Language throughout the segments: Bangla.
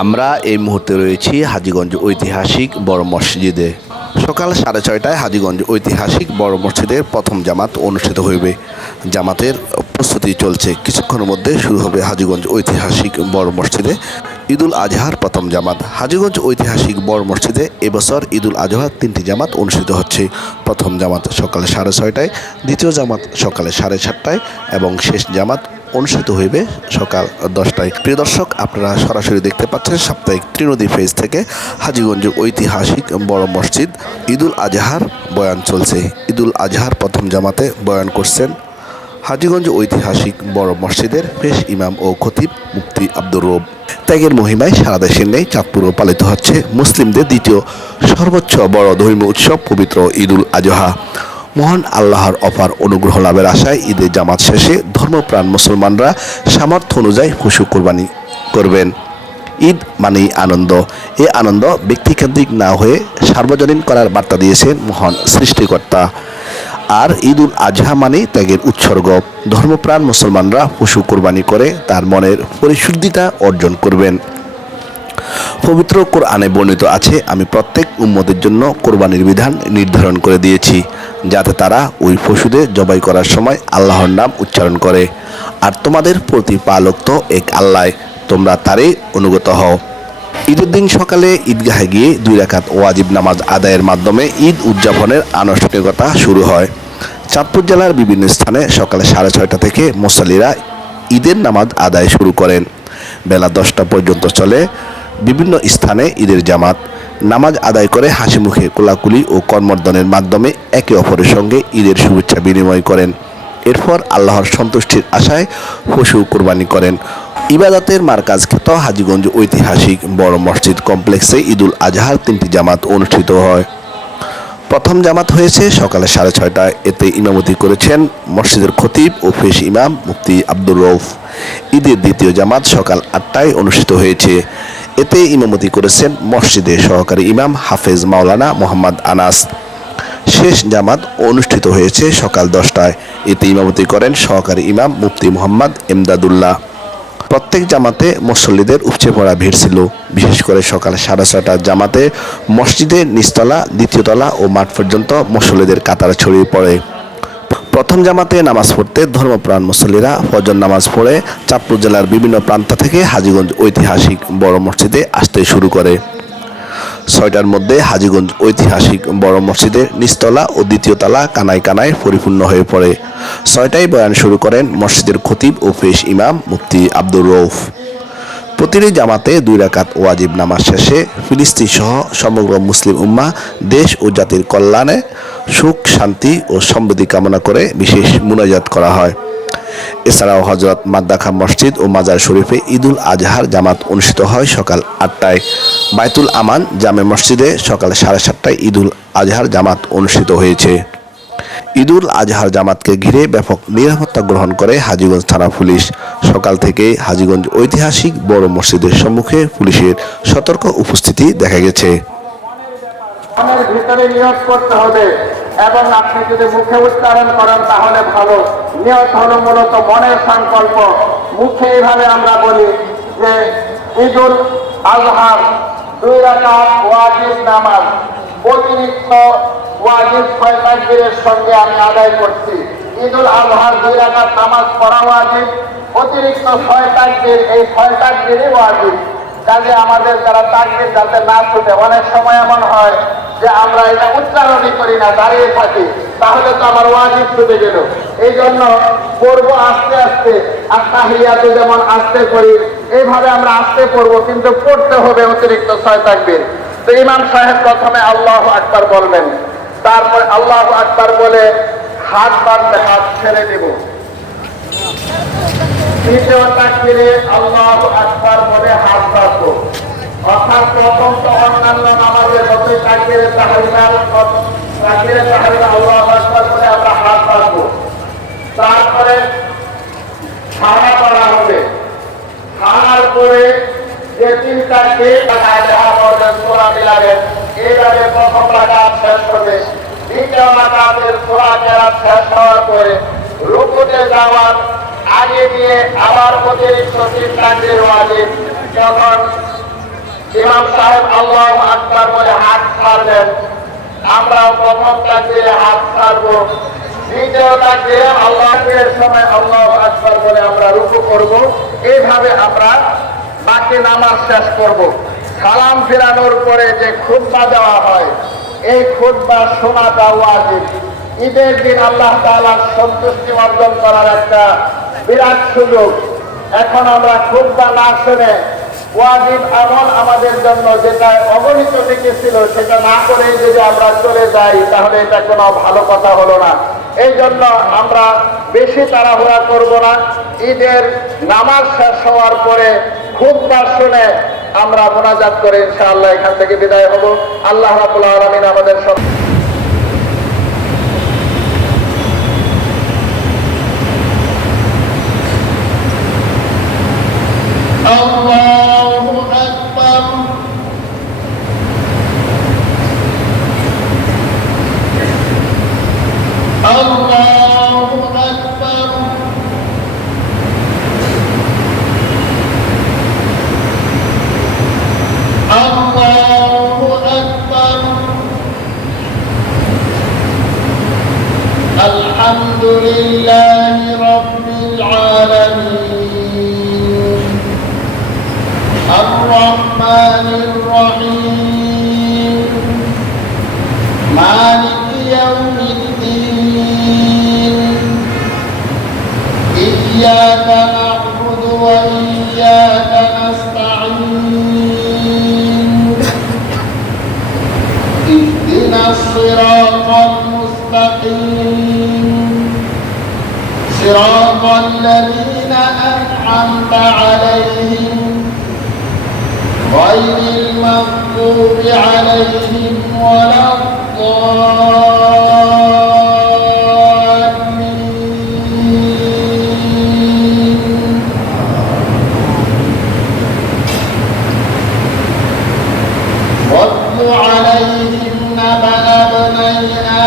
আমরা এই মুহূর্তে রয়েছি হাজীগঞ্জ ঐতিহাসিক বড় মসজিদে। সকাল 6:30টায় হাজীগঞ্জ ঐতিহাসিক বড় মসজিদের প্রথম জামাত অনুষ্ঠিত হইবে। জামাতের প্রস্তুতি চলছে, কিছুক্ষণের মধ্যে শুরু হবে হাজীগঞ্জ ঐতিহাসিক বড় মসজিদে ঈদুল আজহার প্রথম জামাত। হাজীগঞ্জ ঐতিহাসিক বড় মসজিদে এবছর ঈদুল আজহার 3টি জামাত অনুষ্ঠিত হচ্ছে। প্রথম জামাত সকাল 6:30টায়, দ্বিতীয় জামাত সকালে 7:30টায় এবং শেষ জামাত অনুষ্ঠিত হইবে সকাল 10টায়। প্রিয় দর্শক, আপনারা সরাসরি দেখতে পাচ্ছেন সাপ্তাহিক ত্রিনদী ফেজ থেকে হাজীগঞ্জ ঐতিহাসিক বড় মসজিদ ঈদুল আজহার বয়ান চলছে। ঈদুল আজহার প্রথম জামাতে বয়ান করছেন হাজীগঞ্জ ঐতিহাসিক বড় মসজিদের পেশ ইমাম ও খতিব মুফতি আব্দুর রব। ত্যাগের মহিমায় সারা দেশের নেই চাঁদপুরও পালিত হচ্ছে মুসলিমদের দ্বিতীয় সর্বোচ্চ বড় ধর্মীয় উৎসব পবিত্র ঈদুল আজহা। মহান আল্লাহর অপার অনুগ্রহ লাভের আশায় ঈদের জামাত শেষে ধর্মপ্রাণ মুসলমানরা সামর্থ্য অনুযায়ী পশু কোরবানি করবেন। ঈদ মানেই আনন্দ। এই আনন্দ ব্যক্তিকেন্দ্রিক না হয়ে সার্বজনীন করার বার্তা দিয়েছেন মহান সৃষ্টিকর্তা। আর ঈদুল আজহা মানে ত্যাগের উৎসর্গ। ধর্মপ্রাণ মুসলমানরা পশু কোরবানি করে তার মনের পরিশুদ্ধিতা অর্জন করবেন। পবিত্র কোরআনে বর্ণিত আছে, আমি প্রত্যেক উম্মতের জন্য কোরবানির বিধান নির্ধারণ করে দিয়েছি, যাতে তারা ওই পশুদের জবাই করার সময় আল্লাহর নাম উচ্চারণ করে। আর তোমাদের প্রতিপালক তো এক আল্লাহ, তোমরা তারই অনুগত হও। ঈদের দিন সকালে ঈদগাহে গিয়ে 2 রাকাত ওয়াজিব নামাজ আদায়ের মাধ্যমে ঈদ উদযাপনের আনুষ্ঠানিকতা শুরু হয়। চাঁদপুর জেলার বিভিন্ন স্থানে সকালে 6:30টা থেকে মুসল্লিরা ঈদের নামাজ আদায় শুরু করেন। বেলা 10টা পর্যন্ত চলে বিভিন্ন স্থানে ঈদের জামাত। নামাজ আদায় করে হাসি মুখে কোলাকুলি ও কর্মর্দনের মাধ্যমে একে অপরের সঙ্গে ঈদের শুভেচ্ছা বিনিময় করেন। এরপর আল্লাহর সন্তুষ্টির আশায় পশু কোরবানি করেন। ইবাদতের মারকাজ খ্যাত হাজীগঞ্জ ঐতিহাসিক বড় মসজিদ কমপ্লেক্সে ঈদুল আজহার 3টি জামাত অনুষ্ঠিত হয়। প্রথম জামাত হয়েছে সকালে 6:30টায়। এতে ইমামতি করেছেন মসজিদের খতিব ও পেশ ইমাম মুফতি আব্দুর রউফ। ঈদের দ্বিতীয় জামাত সকাল 8টায় অনুষ্ঠিত হয়েছে। এতে ইমামতি করেছেন মসজিদের সহকারী ইমাম হাফেজ মাওলানা মোহাম্মদ আনাস। শেষ জামাত অনুষ্ঠিত হয়েছে সকাল 10টায়। এতে ইমামতি করেন সহকারী ইমাম মুফতি মোহাম্মদ এমদাদুল্লাহ। প্রত্যেক জামাতে মুসল্লিদের উপচে পড়া ভিড় ছিল। বিশেষ করে সকাল 6:30টার জামাতে মসজিদের নিচতলা, দ্বিতীয় তলা ও মাঠ পর্যন্ত মুসল্লিদের কাতার ছড়িয়ে পড়ে। প্রথম জামাতে নামাজ পড়তে ধর্মপ্রাণ মুসল্লিরা ফজর নামাজ পড়ে চাঁদপুর জেলার বিভিন্ন প্রান্ত থেকে হাজীগঞ্জ ঐতিহাসিক বড় মসজিদে আসতে শুরু করে। 6টার মধ্যে হাজীগঞ্জ ঐতিহাসিক বড় মসজিদের নিচতলা ও দ্বিতীয় তলা কানায় কানায় পরিপূর্ণ হয়ে পড়ে। 6টায় বয়ান শুরু করেন মসজিদের খতিব ও পেশ ইমাম মুফতি আব্দুর রউফ। প্রতিটি জামাতে 2 রাকাত ওয়াজিব নামাজ শেষে ফিলিস্তিন সহ সমগ্র মুসলিম উম্মাহ দেশ ও জাতির কল্যাণে সুখ, শান্তি ও সমৃদ্ধি কামনা করে বিশেষ মুনাজাত করা হয়। এছাড়াও হযরত মাদ্দাখা মসজিদ ও মাজার শরীফে ঈদুল আজহার জামাত অনুষ্ঠিত হয় সকাল 8টায়। বাইতুল আমান জামে মসজিদে সকাল 7:30টায় ঈদুল আজহার জামাত অনুষ্ঠিত হয়েছে। ঈদুল আজহার জামাতকে ঘিরে ব্যাপক নিরাপত্তা গ্রহণ করে হাজীগঞ্জ থানা পুলিশ। সকাল থেকে হাজীগঞ্জ ঐতিহাসিক বড় মসজিদের সম্মুখে পুলিশের সতর্ক উপস্থিতি দেখা গেছে। ভিতরে নিয়োগ করতে হবে এবং আপনি যদি মুখে উচ্চারণ করেন তাহলে ভালো। নিয়ত হলো মূলত মনের সংকল্প। মুখে এইভাবে আমরা বলি যে ঈদুল আজহার 2 রাকাত ওয়াজিব নামাজ অতিরিক্ত ওয়াজিব 6 তাকবীরের সঙ্গে আমি আদায় করছি। ঈদুল আজহার 2 রাকাত নামাজ পড়া ওয়াজিব, অতিরিক্ত 6 তাকবীর, এই 6 তাকবীরই ওয়াজিব। কাজে আমাদের যারা তাকবীর যাতে না ছুটে, অনেক সময় এমন হয় যে আমরা এটা উচ্চারণই করি না, দাঁড়িয়ে থাকি, তাহলে তো আমার ওয়াজিব ছুটে গেল। এই জন্য পড়বো আস্তে আস্তে। আর তাহিয়াতে যেমন আস্তে করি, এইভাবে আমরা আস্তে পড়বো, কিন্তু পড়তে হবে অতিরিক্ত 6 তাকবীর। তো ইমাম সাহেব প্রথমে আল্লাহু আকবার বলবেন, তারপর আল্লাহু আকবার বলে হাত বাঁধবে, হাত ছেড়ে দেব। তৃতীয় তাকবীরে আল্লাহু আকবার বলে হাত বাঁধবো। অর্থাৎ প্রথম তো অন্যান্য নামাজের যতই তাকবীরে তাহরিমা আল্লাহু আকবার বলে আমরা হাত বাঁধবো। তারপরে খানা করা হবে। খানার পরে যে 3 তাকবীর সূরা মিলাবেন, এইভাবে প্রথম রাকাত শেষ হবে। দ্বিতীয় রাকাতের সূরা কেরাত শেষ হওয়ার পরে রুকুতে যাওয়ার আগে দিয়ে আবার অতিরিক্ত 3 তাকবীর ওয়াজিব। যখন ইমাম সাহেব আল্লাহু আকবার বলে হাত ছাড়বেন, আমরাও প্রথম তাকবীরে হাত ছাড়বো, দ্বিতীয় তাকবীরে আল্লাহর সময় আল্লাহু আকবার বলে আমরা রুকু করব। এইভাবে আমরা বাকি নামাজ শেষ করব। সালাম ফেরানোর পরে যে খুতবা দেওয়া হয়, এই খুতবা শোনাটা ওয়াজিব। ঈদের দিন আল্লাহ তাআলার সন্তুষ্টি অর্জন করার একটা বিরাট সুযোগ। এখন আমরা খুতবা না শুনে ওয়াজিব আমল আমাদের জন্য যেটা অগণিত লিখেছিল সেটা না করে যদি আমরা চলে যাই তাহলে এটা কোনো ভালো কথা হলো না। এই জন্য আমরা বেশি তাড়াহুড়া করব না। ঈদের নামাজ শেষ হওয়ার পরে খুতবা শুনে আমরা মোনাজাত করে ইনশাআল্লাহ এখান থেকে বিদায় হব। আল্লাহ রাব্বুল আলামিন আমাদের সব الله أكبر الله أكبر الله أكبر الحمد لله رب العالمين الرحمن الرحيم مالك يوم الدين إياك نعبد وإياك نستعين اهدنا الصراط المستقيم صراط الذين أنعمت عليهم غير المغضوب عليهم ولا الضالين واتل عليهم نبأ ابني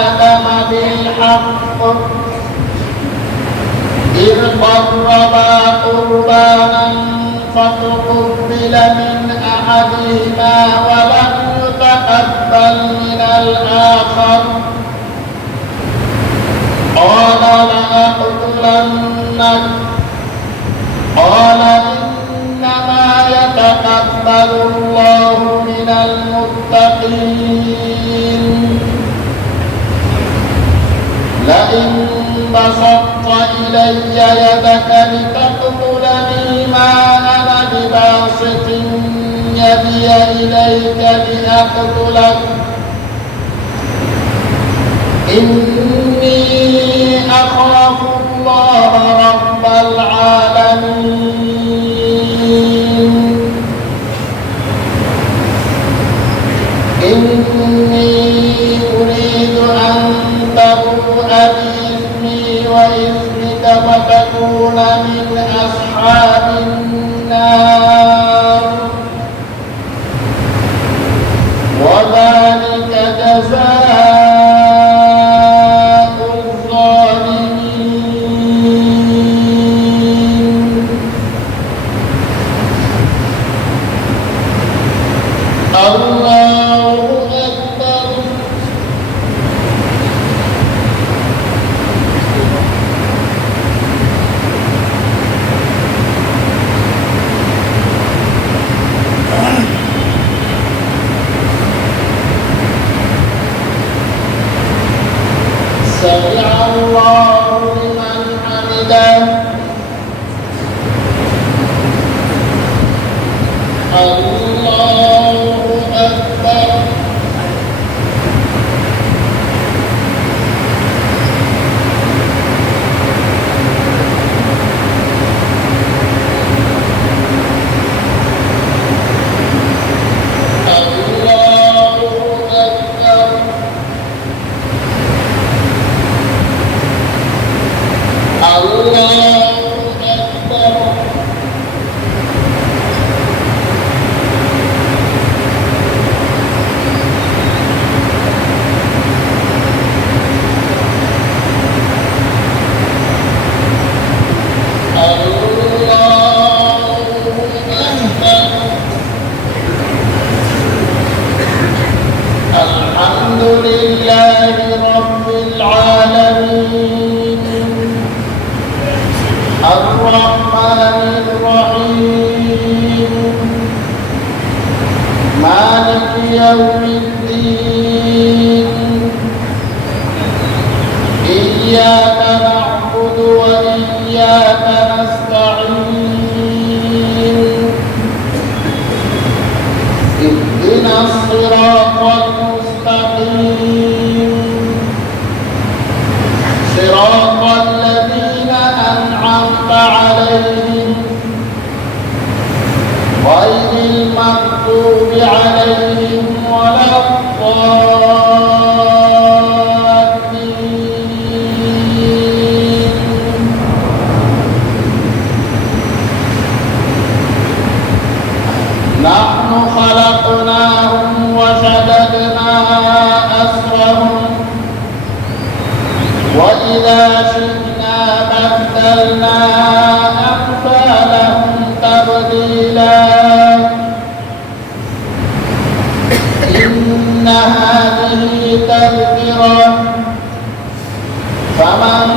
آدم بالحق إذ قربا قربانا فتقبل من أحدهما ولم يتقبل من الآخر قال لأقتلنك قال إنما يتقبل الله من المتقين لئن بسطت إلي يدك لتقتلني ما أنا بباسط يدي إليك لأقتلك إني أخاف الله رب العالمين إني أريد أن تبوء بإثمي وإثمك فتكون من أصحاب النار وذلك جزاء الظالمين الله أكبر سمع الله لمن حمده الله أكبر الله أكبر الله أكبر لله رب العالمين الرحمن الرحيم مالك يوم الدين إياك نعبد وإياك نستعين اهدنا الصراط المستقيم صراط الذين أنعمت عليهم غير المغضوب عليهم ولا الضالين نحن خلقناهم وشددنا أسرهم وإذا شئنا بدلنا أمثالهم تبديلا إن هذه تذكرة فمن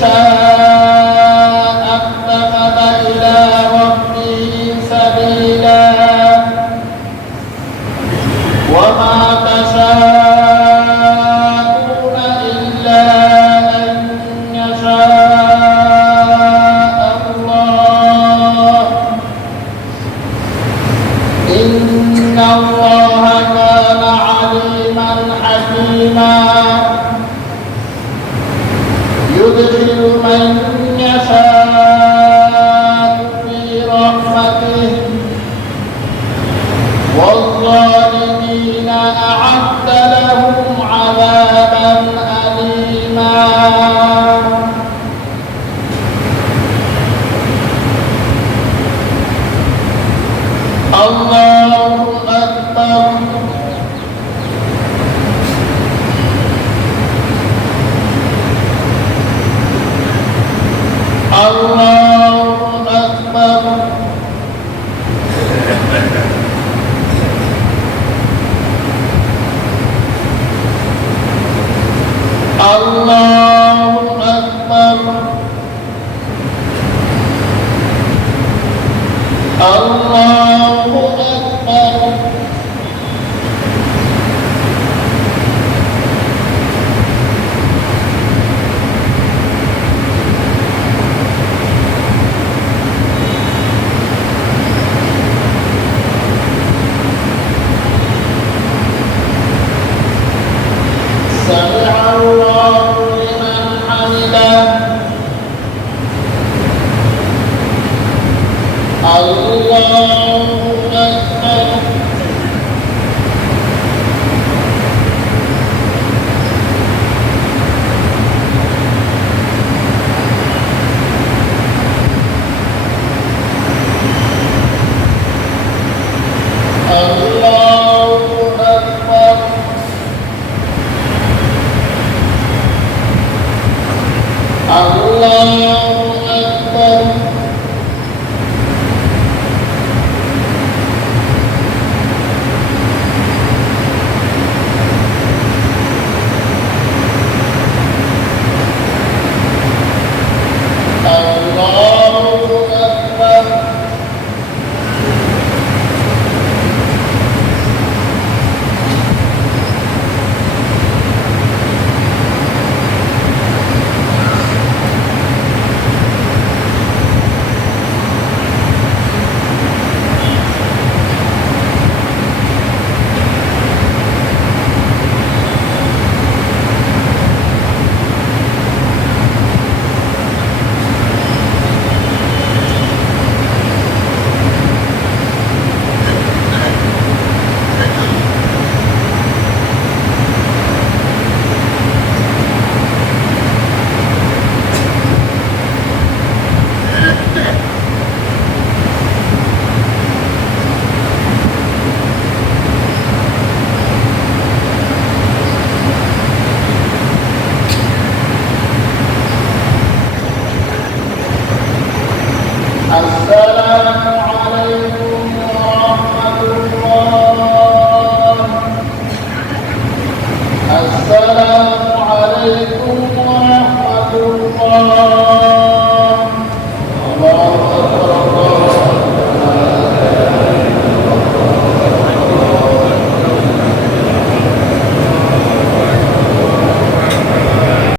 شاء اتخذ إلى ربه سبيلا وما تشاءون إلا أن يشاء الله إن الله كان عليما حكيما يدخل من يشاء في رحمته والظالمين أعد لهم عذابا أليما الله أكبر الله أكبر الله أكبر الله أكبر سمع الله لمن حمده الله أكبر الله أكبر الله أكبر السلام عليكم ورحمة الله